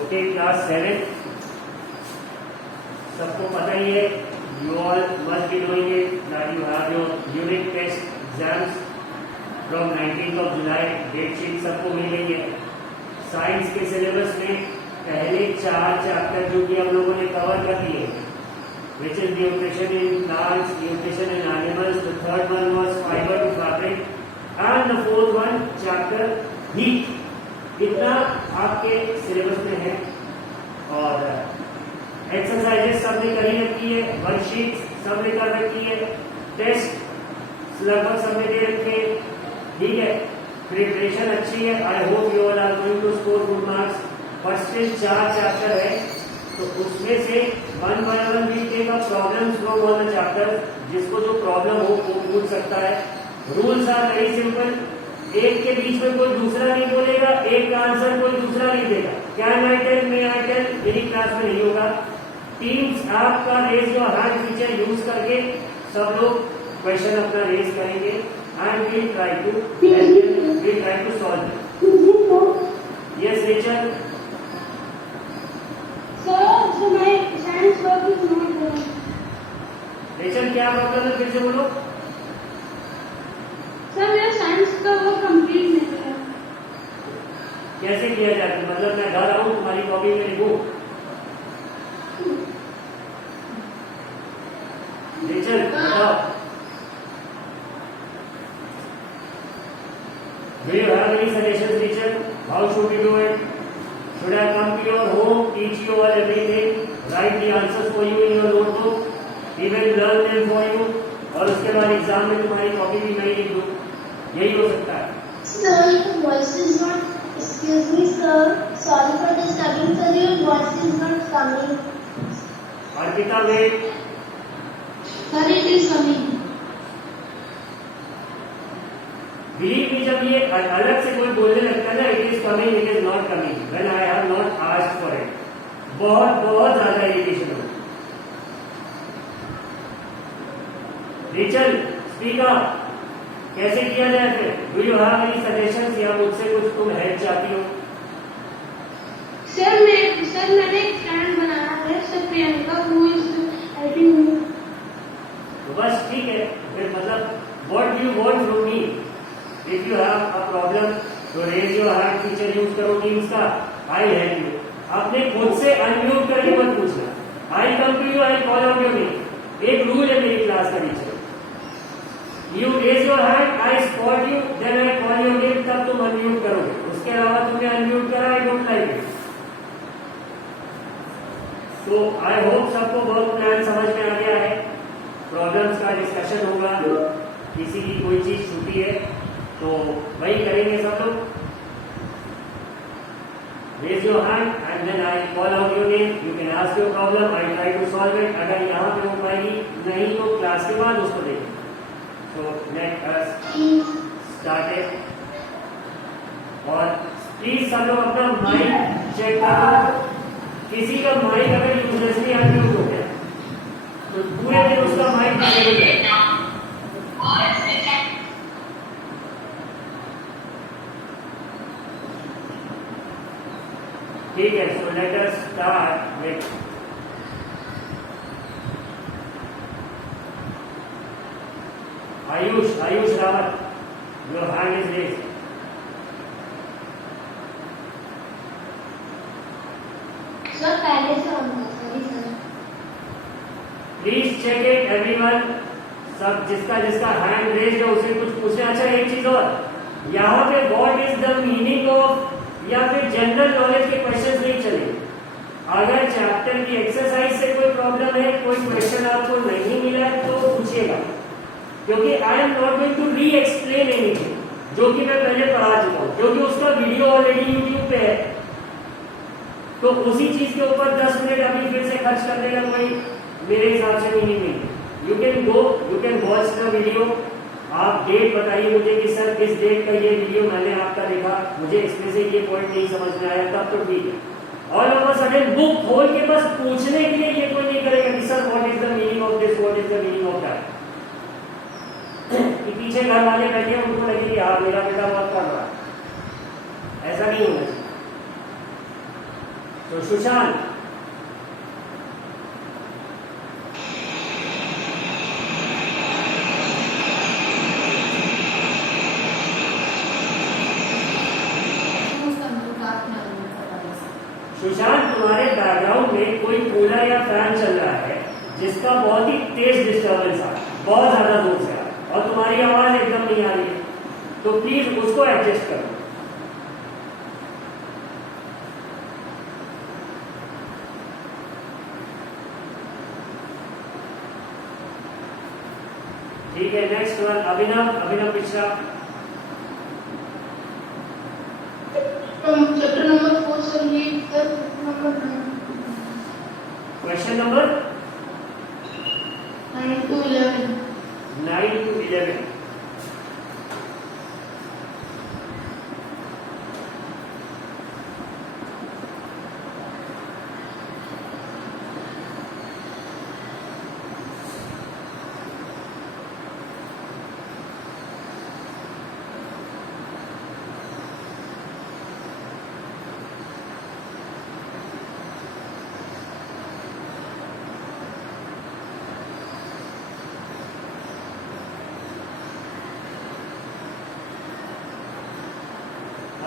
Okay, class 7 सबको पता ही है, you all must be knowing it that you have your unit test exams from 19th of July। Date sheet सबको मिल गई है। साइंस के सिलेबस में पहले 4 चैप्टर जो कि हम लोगों ने कवर कर दिए, which is nutrition in plants, nutrition in animals, the third one was fiber to fabric and the fourth one chapter heat। इतना आपके सिलेबस में है और एक्सरसाइजेस सबने करी रखी है, वर्कशीट सबने कर रखी है, टेस्ट लगभग सबने दे रखे हैं, ठीक है। प्रिपरेशन अच्छी है। I hope you all are going to score good marks. But still 4 chapter है तो उसमें से one by one we take up problems from all the chapters. जिसको जो प्रॉब्लम हो वो पूछ सकता है। Rules are very simple. एक के बीच में कोई दूसरा नहीं बोलेगा, एक का आंसर कोई दूसरा नहीं देगा। Can I tell, may I tell मेरी क्लास में नहीं होगा। टीम्स ऐप का raise your hand feature use करके सब लोग क्वेश्चन अपना रेज करेंगे and we try to solve. Yes Rachel. Rachel क्या प्रॉब्लम है, फिर से बोलो। सर मेरा साइंस का वो कंप्लीट नहीं हुआ। कैसे किया जाए? मतलब मैं घर आऊं तुम्हारी कॉपी में लिखूं? रेचल बताओ। Do you have any suggestions, teacher? How should we do it? Should I come to your home, teach you all everything, write the answers for you in your notebook, even learn them for you, और उसके बाद exam में तुम्हारी copy भी नहीं लिख दूं? यही हो सकता है। Sir, your voice is not. Excuse me, sir. Sorry for disturbing, sir. Your voice is not coming. Arpita wait. Sir it is coming. Believe me, जब ये अलग से कोई बोलने लगता है ना, it is coming, it is not coming, when I have not asked for it, बहुत बहुत ज्यादा इरिटेशन होता है। Rachel speak up. कैसे किया जाए फिर? Do you have any suggestions या मुझसे कुछ तुम हेल्प चाहती हो? सर मैंने एक फ्रेंड बनाया है, sir Priyanka, who is helping me. तो बस ठीक है फिर। मतलब what do you want from me? If you have a problem तो raise your hand feature use करो टीम्स का, आई हेल्प यू। आपने खुद से अनम्यूट करके मत पूछना। I come to you, I call out your name. एक रूल है मेरी क्लास का teacher, you raise your hand, I spot you, then I call your name, तब तुम अनम्यूट करोगे। उसके अलावा तुमने अनम्यूट करा, आई डोंट लाइक इट। तो आई होप सबको वर्क प्लान समझ में आ गया है। प्रॉब्लम्स का डिस्कशन होगा, किसी की कोई चीज छूटी है तो वही करेंगे सब लोग। Raise your hand and then I call out your name, you can ask your problem, I try to solve it. अगर यहाँ पे हो पाएगी नहीं तो क्लास के बाद उसको देखेंगे। So let us start it। और प्लीज सब लोग अपना माइक चेक करो। किसी का माइक अगर यूजलेसली अनम्यूट हो गया तो पूरे दिन उसका माइक डिसेबल है। ठीक है, so let us start with Ayush Rawat, your hand is raised। Sir, पहले से on था, sorry sir. Please check it everyone. सब जिसका जिसका हैंड रेज है उसे कुछ पूछना। अच्छा एक चीज और, यहाँ पे what is the meaning of या फिर जनरल नॉलेज के क्वेश्चन नहीं चलेंगे। अगर चैप्टर की एक्सरसाइज से कोई प्रॉब्लम है, कोई क्वेश्चन आपको नहीं मिला है तो पूछिएगा, क्योंकि I am not going to re explain anything जो कि मैं पहले पढ़ा चुका हूँ, क्योंकि उसका वीडियो ऑलरेडी यूट्यूब पे है। तो उसी चीज के ऊपर 10 मिनट अभी फिर से खर्च करने का कोई मेरे हिसाब से नहीं है। You can go, you can watch the video. आप डेट बताइए मुझे कि सर इस डेट का ये वीडियो मैंने आपका देखा, मुझे इसमें से ये पॉइंट नहीं समझ में आया, तब तो ठीक है। All of a sudden book खोल के बस पूछने के लिए ये कोई नहीं करेगा कि sir what is the meaning of this, what is the meaning of that. कि पीछे घर वाले बैठे हैं, उनको लगे कि हाँ मेरा बेटा बहुत कर रहा है, ऐसा नहीं होना चाहिए। तो सुशांत, सुशांत तुम्हारे बैकग्राउंड में कोई कूलर या फैन चल रहा है जिसका बहुत ही तेज डिस्टर्बेंस आ रहा है, बहुत ज्यादा दूर से आ रहा है और तुम्हारी आवाज एकदम नहीं आ रही है, तो प्लीज उसको एडजस्ट करो। ठीक है, next one Abhinav Mishra. From chapter number 4, sir, read the number question number 9 to 11. 9 to 11।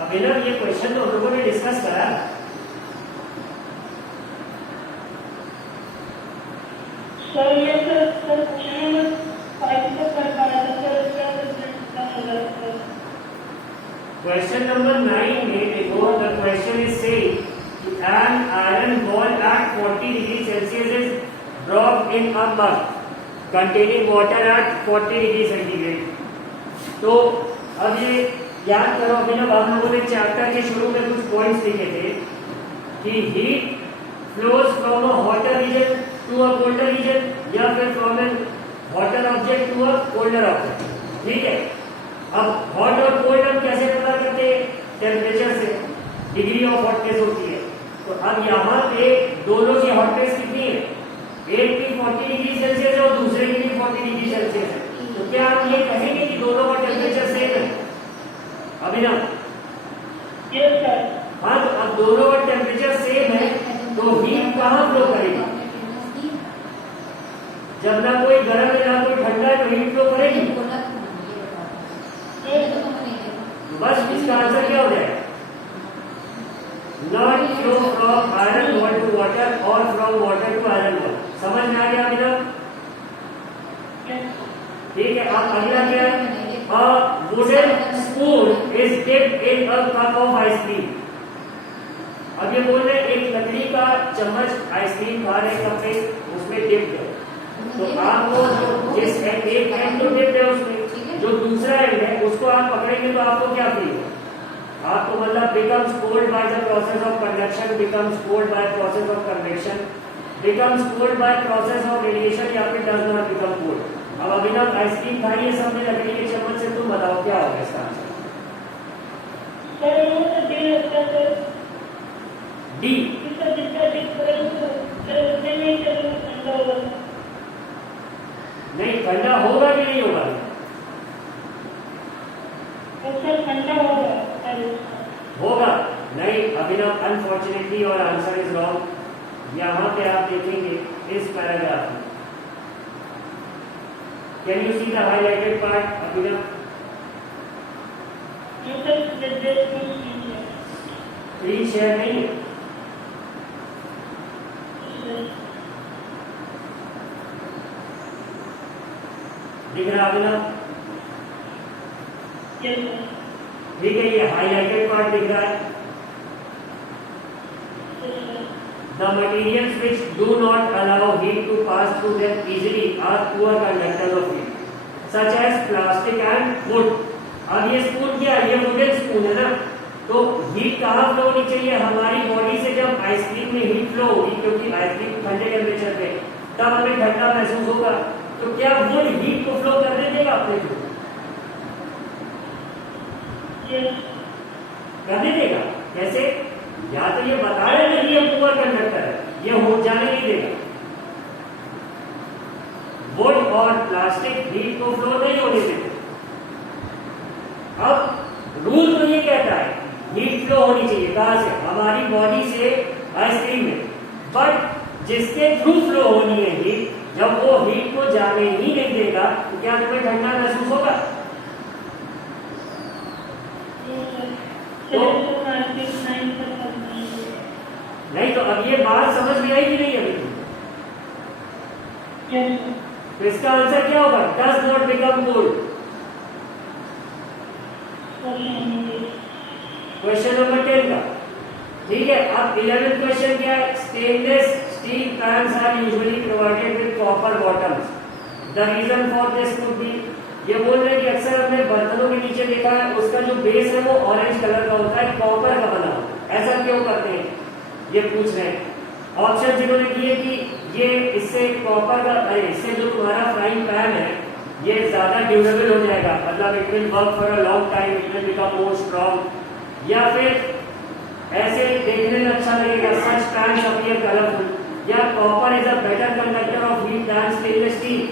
अभिनव, ये क्वेश्चन तो हम लोगों ने डिस्कस करा। Sir, yes, sir, question number 5 तक कर पाया था, sir, इसका रिजल्ट हो गया, sir. क्वेश्चन नंबर 9 में देखो, the question is saying an iron ball at 40 degree Celsius is dropped in a mug containing water at 40 degree centigrade. तो अब ये याद करो अभिनव, आप लोगों ने चैप्टर के शुरू में कुछ पॉइंट्स लिखे थे कि heat flows from a hotter region to a colder region या फिर from an hotter object to a colder object. ठीक है, अब हॉट और कोल्ड हम कैसे पता करते हैं? टेम्परेचर से, डिग्री ऑफ हॉटनेस होती है। तो अब यहाँ पे दोनों की हॉटनेस कितनी है? एक की 40 डिग्री सेल्सियस है और दूसरे की भी 40 डिग्री सेल्सियस है। तो क्या हम ये कहेंगे कि दोनों का टेम्परेचर सेम है? अभिनव, Yes, sir. हाँ, तो अब दोनों का टेम्परेचर सेम है तो हीट कहाँ फ्लो करेगी? जब ना कोई गर्म है ना कोई ठंडा है तो हीट फ्लो करेगी। बस इसका आंसर क्या हो जाएगा? Not flow from iron ball to water और from water to iron ball. समझ में आ गया अभिनव? ठीक है, अब अगला क्या है? A wooden spoon is dipped in a cup of ice cream। अब ये बोल रहे हैं एक लकड़ी का चम्मच आइसक्रीम खा रहे कप में, उसमें डिप्ड है। तो आपको जो जिस एक एंड तो डिप्ड है उसमें, जो दूसरा एंड है उसको आप पकड़ेंगे तो आपको क्या फील होगा? आपको मतलब becomes cold by the process of conduction, becomes cold by process of convection, becomes cold by process of radiation या फिर does not become cold। अब अभिनव आइसक्रीम खाई है सबने लकड़ी के चम्मच से, तुम बताओ क्या होगा इसका आंसर? Sir, वो तो डी लगता है, sir. डी। इसका जितना डिप करेंगे उतने में चलो ठंडा होगा। नहीं, ठंडा होगा कि नहीं होगा? सर, ठंडा होगा। होगा नहीं अभिनव, अनफॉर्चुनेटली और आंसर इज रॉन्ग। यहाँ पे आप देखेंगे इस पैराग्राफ में, can you see the highlighted part Abhinav? Screen share नहीं है। दिख रहा अभिनव? ठीक है, ये हाईलाइटेड पार्ट दिख रहा है। The materials which do not allow heat to pass through them easily are poor conductors of heat, such as plastic and wood। अब ये स्पून क्या है? ये वुडन स्पून है ना, तो हीट कहाँ फ्लो होनी चाहिए? हमारी बॉडी से जब आइसक्रीम में हीट फ्लो होगी, क्योंकि आइसक्रीम ठंडे टेम्परेचर पे, तब हमें ठंडा महसूस होगा। तो क्या वुड हीट को फ्लो करने देगा अपने को? करने देगा? कैसे? या तो ये बता रहे हैं कि ये पुअर कंडक्टर है, ये हो जाने नहीं देगा। वुड और प्लास्टिक हीट को फ्लो नहीं होने देते। अब रूल तो ये कहता है हीट फ्लो होनी चाहिए। कहां से? हमारी बॉडी से आइसक्रीम में, बट जिसके थ्रू फ्लो होनी है हीट, जब वो हीट को जाने ही नहीं देगा तो क्या तुम्हें ठंडा महसूस होगा? नहीं। तो अब ये बात समझ में आई कि नहीं अभी? तो इसका आंसर क्या होगा? Does not become cold. Question number 10 का, ठीक है। अब 11th क्वेश्चन क्या है? Stainless steel pans are usually provided with copper bottoms, the reason for this could be. ये बोल रहे हैं कि अक्सर हमने बर्तनों के नीचे देखा है उसका जो बेस है वो ऑरेंज कलर का होता है, कॉपर का बना होता है। ऐसा क्यों करते हैं ये पूछ रहे हैं। ऑप्शन जिन्होंने दिए कि ये इससे कॉपर का, इससे जो तुम्हारा फ्राइंग पैन है ये ज्यादा ड्यूरेबल हो जाएगा, मतलब it will work for a long time, it will become more strong, या फिर ऐसे देखने में अच्छा लगेगा, सच पैन्स अपीयर कलरफुल, या copper is a better conductor of heat than stainless steel.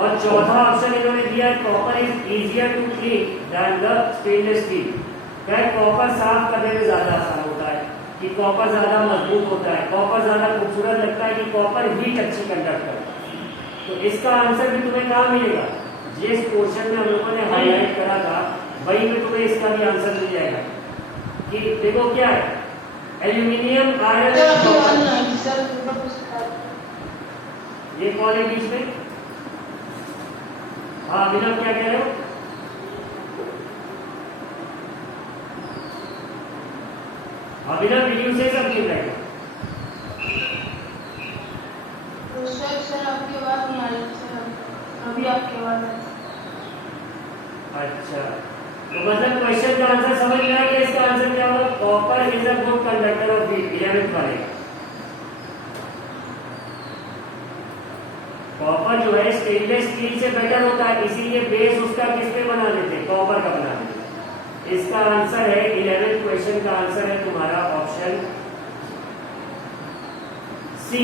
और चौथा ऑप्शन इन्होंने दिया है copper is easier to clean than the stainless steel. क्या कॉपर साफ करने में ज्यादा आसान होता है, कि कॉपर ज्यादा मजबूत होता है, कॉपर ज्यादा खूबसूरत लगता है, कि कॉपर हीट अच्छी कंडक्ट करता है। तो इसका आंसर भी तुम्हें कहाँ मिलेगा? जिस पोर्शन में हम लोगों ने हाईलाइट करा था वही में तुम्हें इसका भी आंसर मिल जाएगा। कि देखो क्या है, एल्यूमिनियम आयरन, ये कौन है बीच में? हाँ अभिनव क्या कह रहे हो? अभिनव वीडियो से समझिए रहेगा। सर आपकी आवाज नहीं आ रही सर, अभी आपकी आवाज है। अच्छा, तो मतलब क्वेश्चन का आंसर समझ में आ गया। इसका आंसर क्या होगा? Copper is a good conductor of heat. 11th वाले कॉपर जो है स्टेनलेस स्टील से बेटर होता है, इसीलिए बेस उसका किस पे बना देते हैं? कॉपर का बना देते हैं। इसका आंसर है 11th क्वेश्चन का आंसर है तुम्हारा ऑप्शन सी।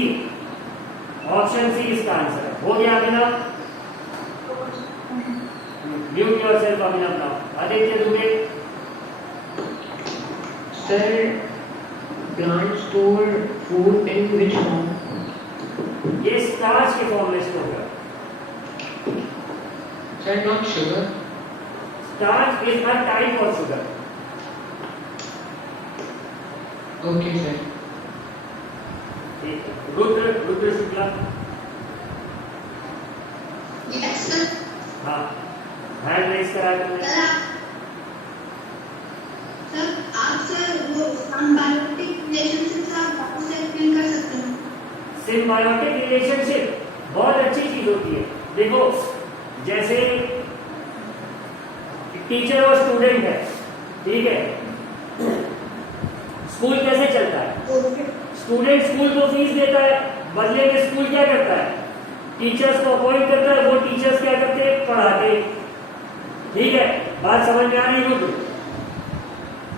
ऑप्शन सी इसका आंसर है। हो गया Abhinav? Mute yourself Abhinav now. Aditya Dubey. Sir, plants store food in which form? ये स्टार्च के फॉर्म में स्टोर कर। Sir, not sugar. Starch is a type of sugar. Okay, sir. ठीक है। रुद्र शुक्ला। Yes, sir. हाँ, हैंड रेज करा तुमने। सर आप सर वो सिम्बायोटिक रिलेशनशिप आप वापस से एक्सप्लेन कर सकते हैं? सिम्बायोटिक रिलेशनशिप बहुत अच्छी चीज होती है। देखो जैसे टीचर और स्टूडेंट है, ठीक है, स्कूल कैसे चलता है? स्टूडेंट स्कूल को फीस देता है, बदले में स्कूल क्या करता है? टीचर्स को अपॉइंट करता है, वो टीचर्स क्या करते हैं? पढ़ाते हैं। ठीक है, बात समझ में आ रही हो?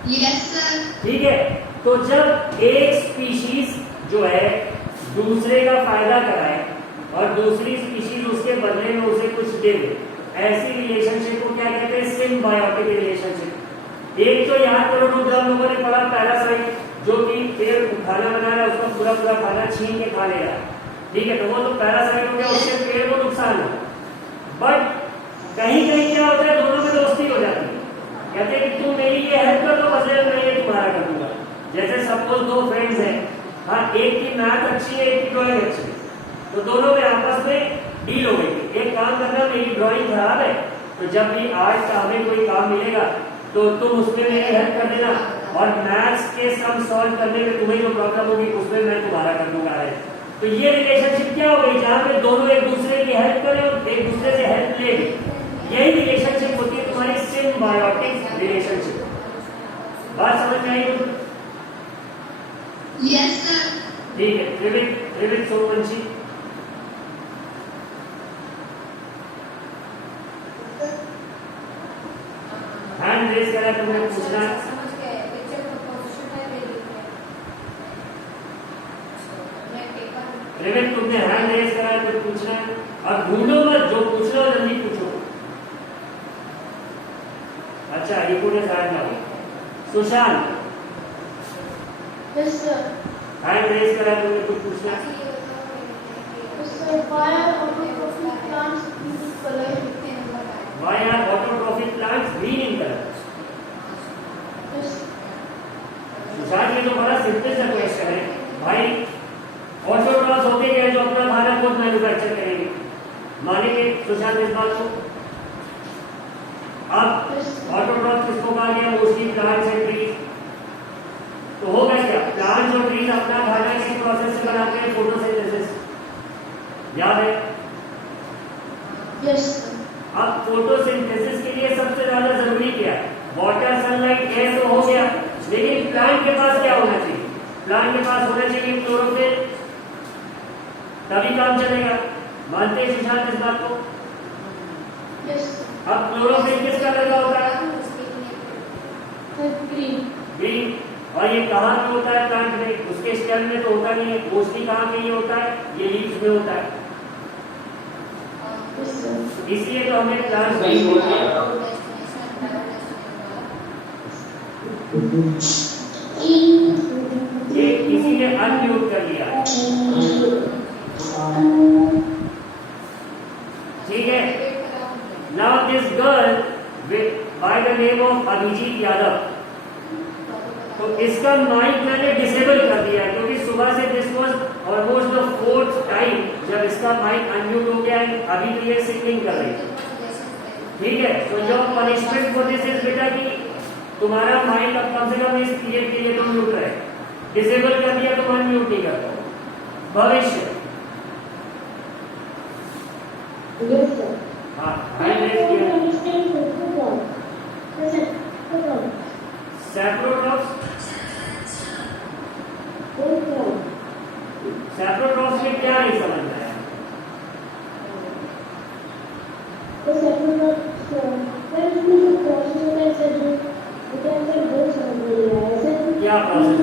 Yes sir. ठीक है, तो जब एक स्पीशीज जो है दूसरे का फायदा कराए और दूसरी स्पीशीज उसके बदले में उसे कुछ दे दे, ऐसी रिलेशनशिप को क्या कहते हैं? Symbiotic relationship. एक तो याद करो तो जब लोगों ने पढ़ा पैरासाइट, जो कि पेड़ खाना बना रहा है उसका पूरा पूरा खाना छीन के खा ले रहा है, ठीक है, तो वो तो पैरासाइट हो गया, उससे पेड़ को नुकसान है। बट कहीं कहीं क्या होता है, दोनों में दोस्ती हो जाती है, कहते हैं कि तुम मेरी ये हेल्प कर दो, बदले में मैं ये तुम्हारा कर दूंगा। जैसे सपोज दो फ्रेंड्स हैं, हाँ, एक की मैथ अच्छी है, एक की ड्राइंग अच्छी है, तो दोनों में आपस में डील हो गई। एक काम करना, मेरी ड्राइंग खराब है, तो जब भी आर्ट का हमें कोई काम मिलेगा तो तुम उसमें मेरी हेल्प कर देना, और मैथ्स के सम सॉल्व करने में तुम्हें जो प्रॉब्लम होगी उसमें मैं तुम्हारा कर दूंगा। तो ये रिलेशनशिप क्या हो गई? जहाँ पे दोनों एक दूसरे की हेल्प करें और एक दूसरे से हेल्प ले, यही रिलेशनशिप होती है तुम्हारी सिम्बायोटिक रिलेशनशिप। बात समझ में आई? Yes sir. ठीक है, त्रिविक सोमवंशी। हैंड रेज करा, तुमने पूछना है। त्रिविक तुमने हैंड रेज करा है, तो पूछना है, और ढूंढो मत, जो पूछना हो जल्दी पूछो। अच्छा, ये पूरे शायद ना हो। Sushant. Yes sir. Hand raise करा है, तुमने कुछ पूछना है? Sir, why are autotrophic plants green in color? Why are autotrophic plants green in color? Yes. Sushant, ये तो बड़ा सिंपल सा क्वेश्चन है भाई। ऑटोट्रॉफ्स होते हैं जो अपना खाना खुद मैन्युफैक्चर करेंगे, मानेंगे सुशांत इस बात को? अब ऑटोट्रॉफ्स किसको कहा गया? Mostly plants and trees. तो होगा क्या? प्लांट्स और ट्रीज अपना खाना किस प्रोसेस से बनाते हैं? फोटोसिंथेसिस। याद है? Yes. अब फोटोसिंथेसिस के लिए सबसे ज्यादा जरूरी क्या है? वाटर, सनलाइट, एयर तो हो गया, लेकिन प्लांट के पास क्या होना चाहिए? प्लांट के पास होना चाहिए क्लोरोफिल, तभी काम चलेगा। मानते हैं सुशांत इस बात को? Yes. अब क्लोरोफिल किस कलर का होता है? Sir, green. ग्रीन। और ये कहाँ पे होता है प्लांट में? उसके स्टेम में तो होता नहीं है, मोस्टली कहाँ पे ये होता है? ये लीव्स में होता है। Yes, sir. इसलिए तो हमें प्लांट्स ये किसी ने अनम्यूट कर लिया है। ठीक है। Now this girl by the name of Abhijit Yadav, तो इसका माइक मैंने डिसेबल कर दिया है क्योंकि सुबह से this was almost the 4th time जब इसका माइक अनम्यूट हो गया है। अभी तो ये सिंगिंग कर रही है। ठीक है, तो जो पनिशमेंट फॉर दिस इज बेटा कि तुम्हारा माइक अब कम से कम इस पीरियड के लिए तो म्यूट रहे। डिसेबल कर दिया तो अनम्यूट नहीं करता। भविष्य Yes, sir. हाँ, I don't understand protocol. Listen, protocol. Saprotrophs. Protocol. Saprotrophs में क्या नहीं समझ में आया? The protocol, sir. There is no process of exaggeration. We can say both sides. क्या process?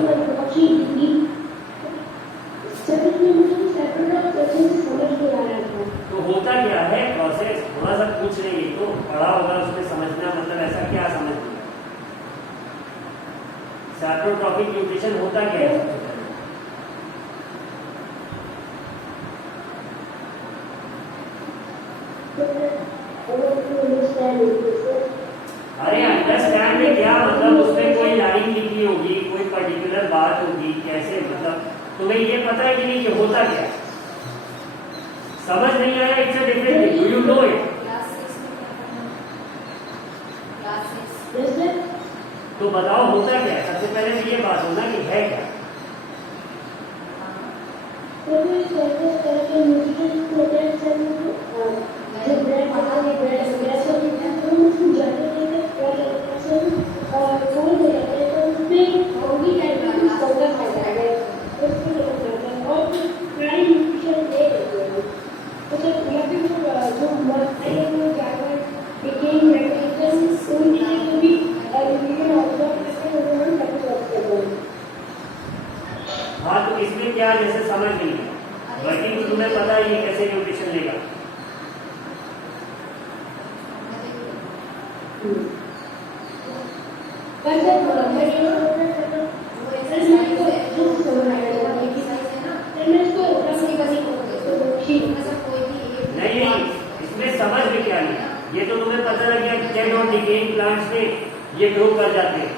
तो होता क्या है प्रोसेस? थोड़ा सा पूछ रही है तो पढ़ा होगा, उसमें समझना मतलब ऐसा क्या समझ लिया? सैप्रोट्रॉपिक न्यूट्रिशन होता क्या है? अरे अंडरस्टैंड में क्या मतलब? उसमें कोई लाइन लिखी होगी, कोई पर्टिकुलर बात होगी, कैसे मतलब तुम्हें ये पता है कि नहीं कि होता क्या है? समझ नहीं आया? It's a different thing. Do you know it? तो बताओ होता क्या है? सबसे पहले तो ये बात हो ना कि है क्या? हाँ, तो इसमें क्या जैसे समझ नहीं है वर्किंग, तो तुम्हें पता ही है कैसे न्यूट्रिशन लेगा। नहीं, इसमें समझ में क्या नहीं, ये तो तुम्हें पता लग गया कि डेड और डिकेइंग प्लांट्स में ये ग्रो कर जाते हैं।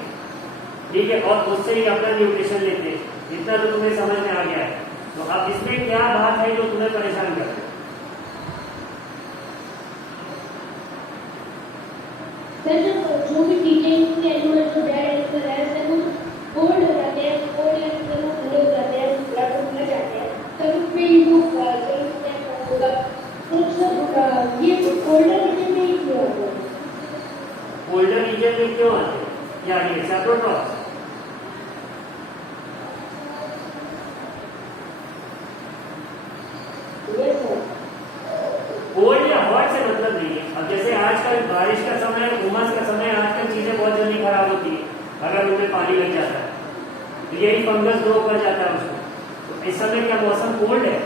ठीक है, और उससे ही अपना न्यूट्रिशन लेते हैं। इतना तो तुम्हें समझ में आ गया है। तो अब इसमें क्या बात है जो तुम्हें परेशान करते है? जो भी टीचिंग एनिमल को डेड है वो कोल्ड हो जाते हैं, कोल्ड या फिर वो ठंडे हो जाते हैं, ब्लड उड़ जाते हैं, तब फिर वो होगा। तो सर ये कोल्डर रीजन में ही क्यों होता है? कोल्डर रीजन में क्यों आते हैं? यानी सैप्रोट्रॉप्स। कोल्ड या हॉट से मतलब नहीं है। अब जैसे आजकल बारिश का समय, उमस का समय, आजकल चीजें बहुत जल्दी खराब होती है अगर उनमें पानी लग जाता है, तो यही फंगस ग्रो कर जाता है उसमें। तो इस समय क्या मौसम कोल्ड है?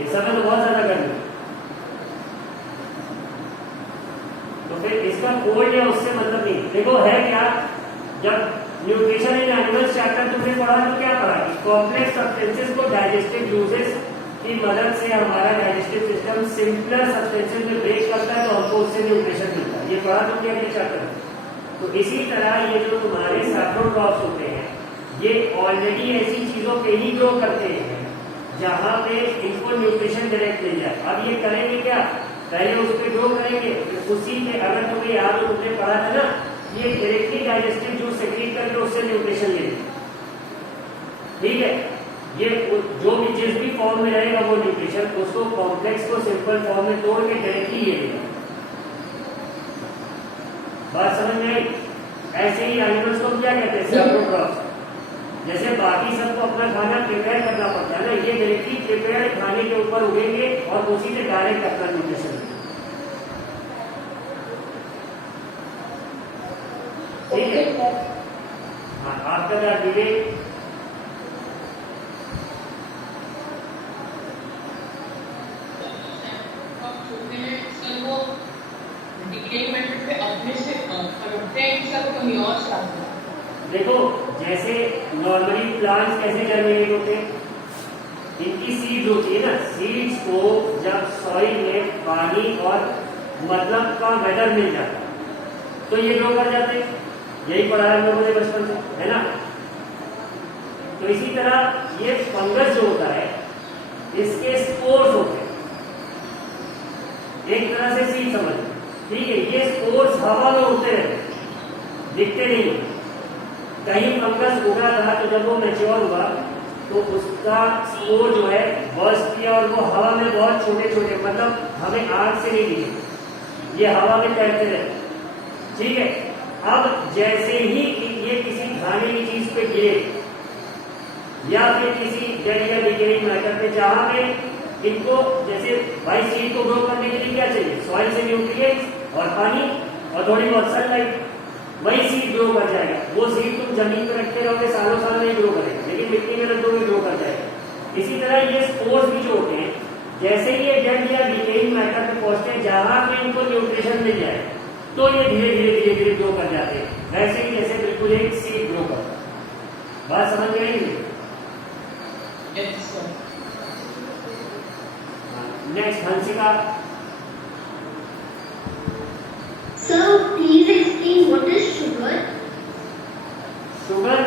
इस समय तो बहुत ज्यादा गर्मी है। तो फिर इसका कोल्ड या उससे मतलब नहीं। देखो है क्या, जब न्यूट्रिशन इन एनिमल्स चैप्टर तुमने पढ़ा तो क्या पढ़ा? कॉम्प्लेक्स सब्सटेंसेस को डाइजेस्टिव यूजेस की मदद से हमारा डाइजेस्टिव सिस्टम सिंपलर सब्सटेंसेस में ब्रेक करता है, तो हमको उससे न्यूट्रिशन मिलता है। ये पढ़ा तुमने अगले चैप्टर में। तो इसी तरह ये जो तुम्हारे सैफ्रोड्रॉप्स होते हैं, ये ऑलरेडी ऐसी चीजों पे ही ग्रो करते हैं जहां पे इनको न्यूट्रिशन डायरेक्ट मिल जाए। अब ये करेंगे क्या, पहले उस पर ग्रो करेंगे, उसी पे अगर तुम्हें याद हो तुमने पढ़ा था ना, ये डायरेक्टली डाइजेस्टिव जूस सेक्रेट करके उससे न्यूट्रिशन लेंगे। ठीक है, ये जो भी जिस भी फॉर्म में रहेगा वो न्यूट्रिशन उसको कॉम्प्लेक्स को सिंपल फॉर्म में तोड़ के डायरेक्टली ले लेगा। बात समझ में आई? ऐसे ही एनिमल्स को क्या कहते हैं, सैफ्रोड्रॉप्स। जैसे बाकी सबको अपना खाना प्रिपेयर करना पड़ता है ना, ये डायरेक्टली प्रिपेयर खाने के ऊपर उगेंगे और उसी से डायरेक्ट अपना न्यूट्रिशन। ठीक है, हाँ आपका क्या विवेक? देखो जैसे नॉर्मली प्लांट्स कैसे जर्मिनेट होते हैं, इनकी सीड्स होती है ना, सीड्स को जब सॉइल में पानी और मतलब का वेदर मिल जाता है तो ये ग्रो कर जाते हैं। यही पढ़ा है हम लोगों ने बचपन से, है ना। तो इसी तरह ये फंगस जो होता है इसके स्पोर्स होते हैं, एक तरह से सीड समझ, ठीक है। ये स्पोर्स हवा में उड़ते रहते, दिखते नहीं। कहीं फंगस उगा था तो जब वो मैच्योर हुआ तो उसका स्पोर जो है बर्स्ट किया और वो हवा में बहुत छोटे छोटे, मतलब हमें आग से नहीं दिखे, ये हवा में तैरते रहते। ठीक है, अब जैसे ही ये किसी खाने की चीज पे गिरे या फिर किसी डेड या डिकेइंग मैटर पे, जहां पे इनको जैसे भाई सीड को ग्रो करने के लिए क्या चाहिए, सॉइल से न्यूट्रिएंट्स और पानी और थोड़ी बहुत सनलाइट, वही सीड ग्रो कर जाएगा। वो सीड तुम जमीन पर रखते रहोगे सालों साल नहीं ग्रो करेगा, लेकिन मिट्टी में रख दोगे ग्रो कर जाएगा। इसी तरह ये स्पोर्स भी जो होते हैं, जैसे ही ये डेड या डिकेइंग मैटर पे पहुंचते हैं जहां पे इनको न्यूट्रिशन मिल जाए तो ये धीरे धीरे ग्रो कर जाते हैं, वैसे ही जैसे बिल्कुल एक सीड ग्रो करता है। बात समझ में आई? Next Hansika. Sir, please explain what is sugar? Sugar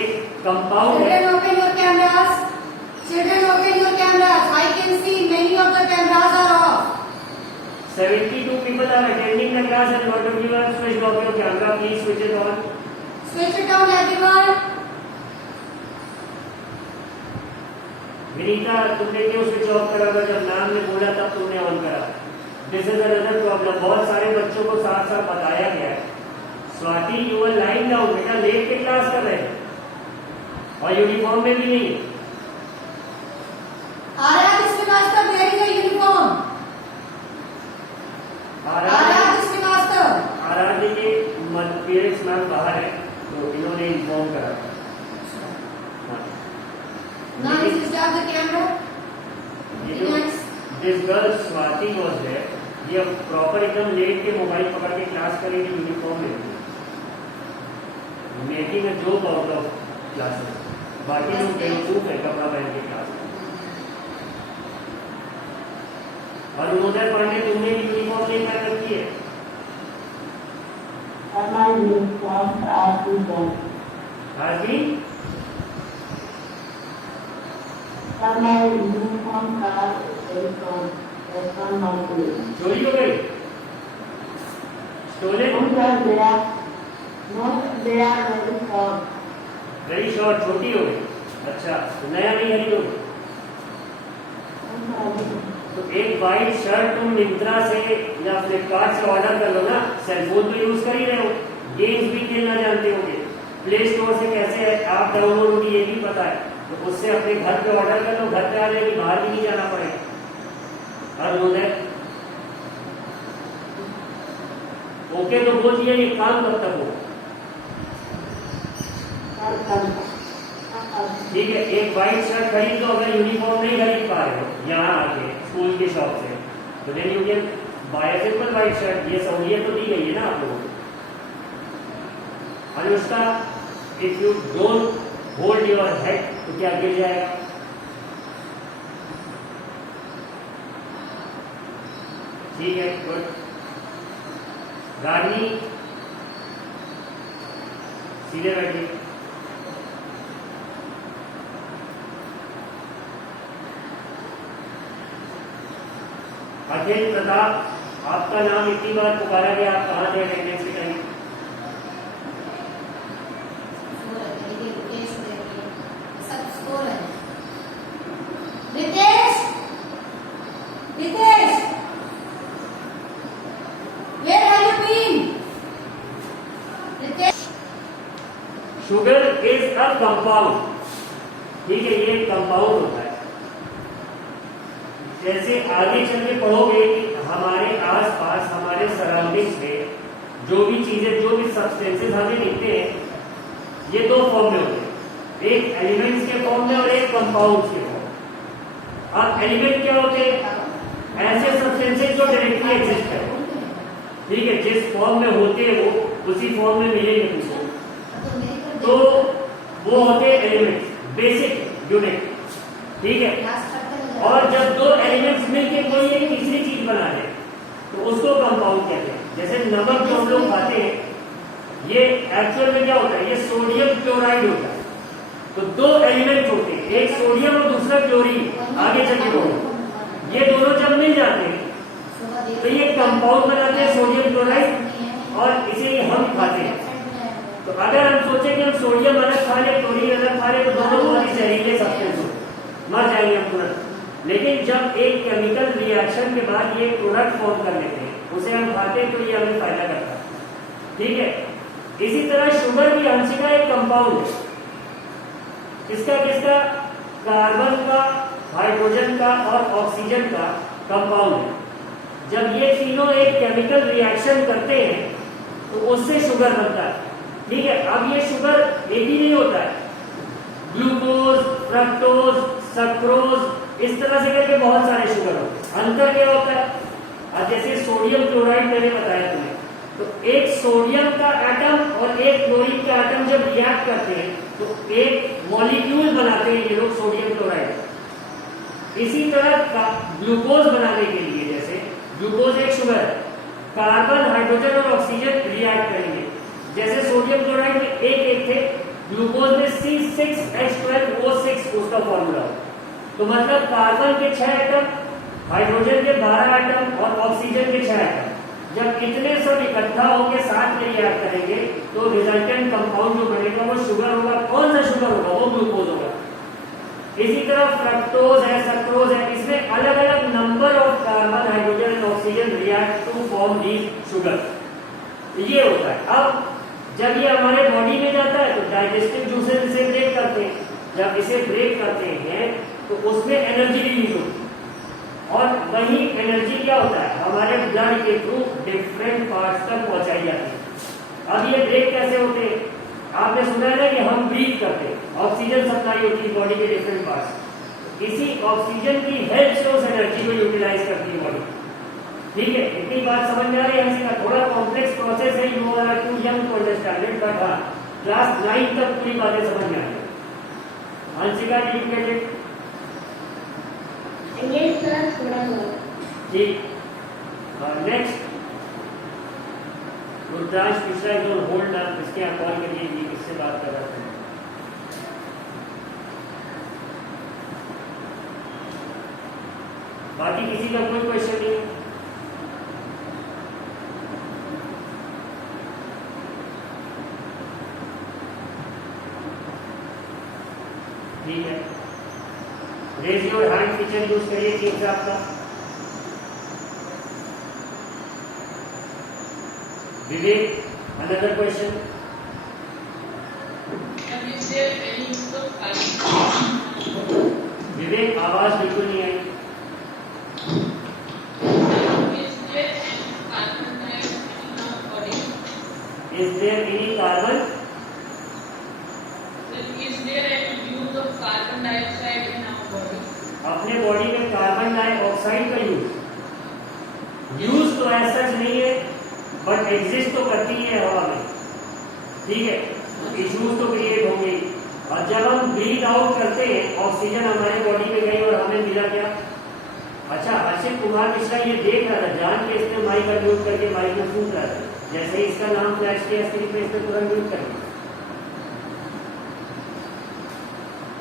एक कंपाउंड है। Children, open your cameras. Children, open your cameras. I can see many of the cameras are off. 72 people are attending the class and what of you are switched off your camera, please switch it on. Switch it on, everyone. Vinita तुमने क्यों switch off करा था, जब नाम ने बोला तब तुमने ऑन करा। दिस इज अनदर प्रॉब्लम, बहुत सारे बच्चों को साथ साथ बताया गया है। Swati you are lying down, बेटा लेट के क्लास कर रहे हैं और यूनिफॉर्म में भी नहीं। Arya Srivastava, where is the uniform? Arya Srivastava. आराध्य के पेरेंट्स मैम बाहर है तो इन्होंने इन्फॉर्म करा। Now you switch off the camera. Next. This girl Swati was there, ये प्रॉपर एकदम लेट के मोबाइल पकड़ के क्लास करेगी यूनिफॉर्म में, making a joke out of classes. बाकी लोग बेवकूफ है कपड़ा पहन के क्लास में। और उदय पांडे तुमने भी यूनिफॉर्म नहीं पहन रखी है। My uniforms are too long. आज भी My uniforms are very long. That's not my way. चोरी हो गई, stolen, Because they are very short. Very short, छोटी हो गई। अच्छा तो नया नहीं खरीदोगे तो एक वाइट शर्ट तुम मिंत्रा से या फ्लिपकार्ट से ऑर्डर कर लो ना। सेलफोन तो यूज कर ही रहे हो, गेम्स भी खेलना जानते होगे, प्ले स्टोर से कैसे ऐप डाउनलोड होगी ये भी पता है, तो उससे अपने घर पे ऑर्डर कर लो, घर पे आ जाएगी, बाहर भी नहीं जाना पड़ेगा। और उदय ओके तो बोल दिया, ये काम कब तक होगा? ठीक है, एक व्हाइट शर्ट खरीद लो, अगर यूनिफॉर्म नहीं खरीद पा रहे हो यहाँ आके स्कूल के शॉप से, तो then you can buy a simple white shirt. ये सहूलियत तो दी गई है ना आप लोगों को। Anushka, if you don't hold your head, तो क्या गिर जाएगा? ठीक है, गुड। रानी सीधे बैठिए। अखिल प्रताप, आपका नाम इतनी बार पुकारा गया, आप कहाँ थे अटेंडेंस के time? Ritesh, Ritesh, where have you been? Ritesh, sugar is a compound, ठीक है, ये कंपाउंड होता है। जैसे आगे चल के पढ़ोगे कि हमारे आसपास, हमारे सराउंडिंग्स में जो भी चीजें, जो भी सब्सटेंसेस हमें दिखते हैं, ये दो फॉर्म में होते हैं, एक एलिमेंट्स के फॉर्म में और एक कंपाउंड्स के फॉर्म में। अब एलिमेंट क्या होते हैं? ऐसे सब्सटेंसेस जो डायरेक्टली एग्जिस्ट करते हैं, ठीक है, जिस फॉर्म में होते हैं वो उसी फॉर्म में मिलेंगे तुमको, तो वो होते हैं एलिमेंट्स, बेसिक यूनिट, ठीक है। और जब दो एलिमेंट्स मिलके कोई एक तीसरी चीज बना दे तो उसको कंपाउंड कहते हैं। जैसे नमक जो हम लोग खाते हैं, ये एक्चुअल में क्या होता है? ये सोडियम क्लोराइड होता है। तो दो एलिमेंट होते हैं, एक सोडियम और दूसरा क्लोरीन, आगे चल के बोलो, ये दोनों जब मिल जाते हैं तो ये कंपाउंड बनाते हैं सोडियम क्लोराइड, और इसे हम खाते हैं। तो अगर हम सोचे कि हम सोडियम अलग खा ले, क्लोरीन अलग खा ले, तो दोनों बहुत ही जहरीले सब्सटेंस होते, मर जाएंगे हम तुरंत। लेकिन जब एक केमिकल रिएक्शन के बाद ये प्रोडक्ट फॉर्म कर लेते हैं, उसे हम खाते हैं, तो ये हमें फायदा करता है, ठीक है। इसी तरह शुगर भी हंसी का एक कंपाउंड है। किसका किसका? कार्बन का, हाइड्रोजन का और ऑक्सीजन का कंपाउंड है। जब ये तीनों एक केमिकल रिएक्शन करते हैं तो उससे शुगर बनता है, ठीक है। अब ये शुगर एक ही नहीं होता है, ग्लूकोज, फ्रक्टोज, सक्रोज, इस तरह से करके बहुत सारे शुगर होते हैं। अंतर क्या होता है? अब जैसे सोडियम क्लोराइड मैंने बताया तुम्हें, तो एक सोडियम का एटम और एक क्लोरीन का एटम जब रिएक्ट करते हैं तो एक मॉलिक्यूल बनाते हैं ये लोग, सोडियम क्लोराइड। इसी तरह का ग्लूकोज बनाने के लिए, जैसे ग्लूकोज एक शुगर है, कार्बन, हाइड्रोजन और ऑक्सीजन रिएक्ट करेंगे। जैसे सोडियम क्लोराइड में एक थे, ग्लूकोज में C6H12O6 उसका फॉर्मूला हो। तो मतलब कार्बन के 6 एटम, हाइड्रोजन के 12 एटम और ऑक्सीजन के 6 एटम, जब इतने सब इकट्ठा होकर साथ में रिएक्ट करेंगे तो रिजल्टेंट कंपाउंड जो बनेगा वो शुगर होगा। कौन सा शुगर होगा? वो ग्लूकोज होगा। इसी तरह फ्रक्टोज है, सक्रोज है, इसमें अलग अलग number of carbon, hydrogen and oxygen react to form these sugar. ये होता है। अब जब ये हमारे बॉडी में जाता है तो डाइजेस्टिव जूसेस इसे ब्रेक करते हैं। जब इसे ब्रेक करते हैं तो उसमें एनर्जी रिलीज होती है, और वही एनर्जी क्या होता है? हमारे ब्लड के थ्रू डिफरेंट पार्ट्स तक पहुंचाई जाती है। अब ये ब्रेक कैसे होते हैं? आपने सुना है ना कि हम ब्रीथ करते हैं, ऑक्सीजन सप्लाई होती है बॉडी के डिफरेंट पार्ट्स। इसी ऑक्सीजन की हेल्प से उस एनर्जी को यूटिलाइज करती है बॉडी, ठीक है। इतनी बात समझ में आ रही है? इसका थोड़ा कॉम्प्लेक्स प्रोसेस है, you are too young to understand it, but हाँ, क्लास 9 तक पूरी बातें समझ में आ रही है। Hansika, did get it? ये सर थोड़ा बहुत। ठीक। Next, Rudransh Mishra is on hold now, इसके आप कॉल करिए, ये किससे बात कर रहे हैं? बाकी किसी का कोई क्वेश्चन नहीं? ठीक है, raise your hand feature use करिए टीम से आपका। Vivek, another question? विवेक, आवाज बिल्कुल नहीं आई। Is there any carbon? Is there any use of carbon dioxide in our body? अपने बॉडी में कार्बन डाइऑक्साइड का यूज तो ऐसा नहीं है, बट एग्जिस्ट तो करती है हवा में, ठीक है। इश्यूज तो क्रिएट होंगे, और जब हम ब्रीथ आउट करते हैं ऑक्सीजन हमारे बॉडी में गई और हमें मिला क्या? अच्छा, हर्षित कुमार मिश्रा ये देख रहा था, जान के इसने माइक म्यूट करके माइक में फूंक रहा था। जैसे ही इसका नाम फ्लैश किया स्क्रीन पे, इसने तुरंत म्यूट कर दिया।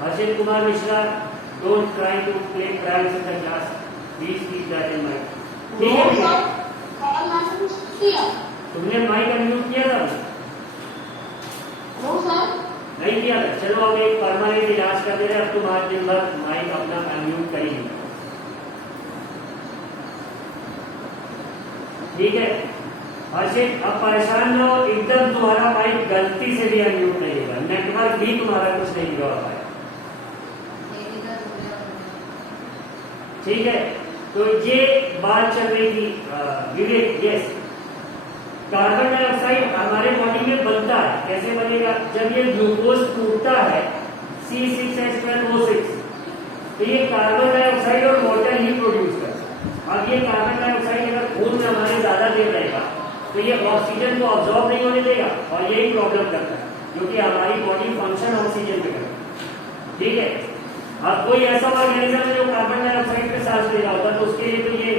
Harshit Kumar Mishra, don't try to play trials in the class, please keep that in mind. ठीक है भैया, तुमने माइक अनम्यूट किया था? नहीं किया था। चलो अब एक परमानेंट इलाज कर दे रहे, अब तुम आज दिन भर माइक अपना अनम्यूट करेंगे, ठीक है? हर्षित, अब परेशान न हो, एकदम तुम्हारा माइक गलती से भी अनम्यूट नहीं होगा, नेटवर्क भी तुम्हारा कुछ नहीं हुआ है, ठीक है? तो ये बात चल रही थी विवेक। यस, कार्बन डाइऑक्साइड हमारे बॉडी में बनता है, कैसे बनेगा? जब ये ग्लूकोज टूटता है C6H12O6, तो ये कार्बन डाइऑक्साइड और वाटर ही प्रोड्यूस करता है। अब ये कार्बन डाइऑक्साइड अगर खून में हमारे ज्यादा देर रहेगा तो ये ऑक्सीजन को ऑब्जॉर्ब नहीं होने देगा और यही प्रॉब्लम करता है, क्योंकि हमारी बॉडी फंक्शन ऑक्सीजन पे करती है, ठीक है? अब कोई ऐसा ऑर्गेनिज्म है जो कार्बन डाइऑक्साइड पे सांस ले रहा होता है तो उसके लिए तो ये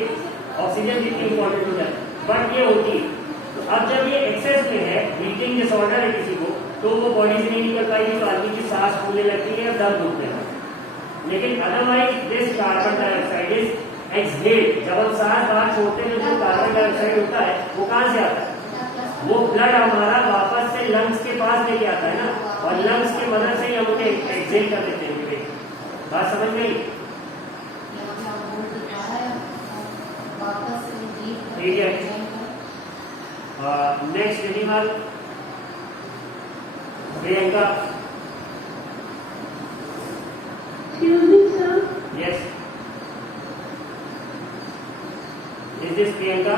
ऑक्सीजन कितनी इंपॉर्टेंट हो जाए, बट ये होती है। तो अब जब ये एक्सेस में है, ब्रीथिंग डिसऑर्डर है किसी को, तो वो बॉडी से नहीं निकल पाएगी, तो आदमी की सांस फूलने लगती है, दर्द होने लगता है। लेकिन otherwise this carbon dioxide is exhaled. जब हम सांस बाहर छोड़ते हैं तो जो कार्बन डाइऑक्साइड होता है वो कहाँ से आता है? वो ब्लड हमारा वापस से लंग्स के पास लेके आता है ना, और लंग्स की मदद से ही हम उन्हें एक्सहेल कर देते हैं। बात समझ गई? ठीक है। Next animal Priyanka. Yes, is this Priyanka?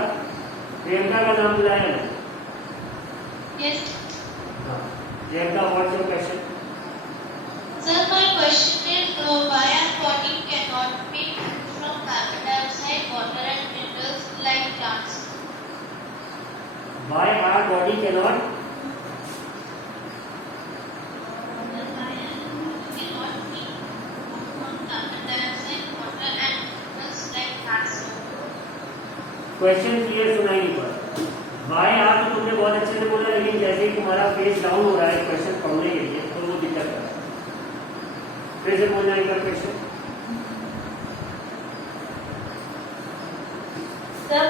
Priyanka का नाम बुलाया ना? Yes, Priyanka, what's your question? sir, my question is why our body cannot make food from carbon dioxide, water and minerals like plants? Why our body cannot? Cannot make food from carbon dioxide, water and minerals like plants? Question clear सुनाई नहीं पड़ा। Y आप तो तुमने बहुत अच्छे से बोला, लेकिन जैसे ही तुम्हारा फेस डाउन हो रहा है क्वेश्चन पढ़ने के लिए तो वो दिक्कत है। फिर से बोलना एक बार क्वेश्चन। Sir,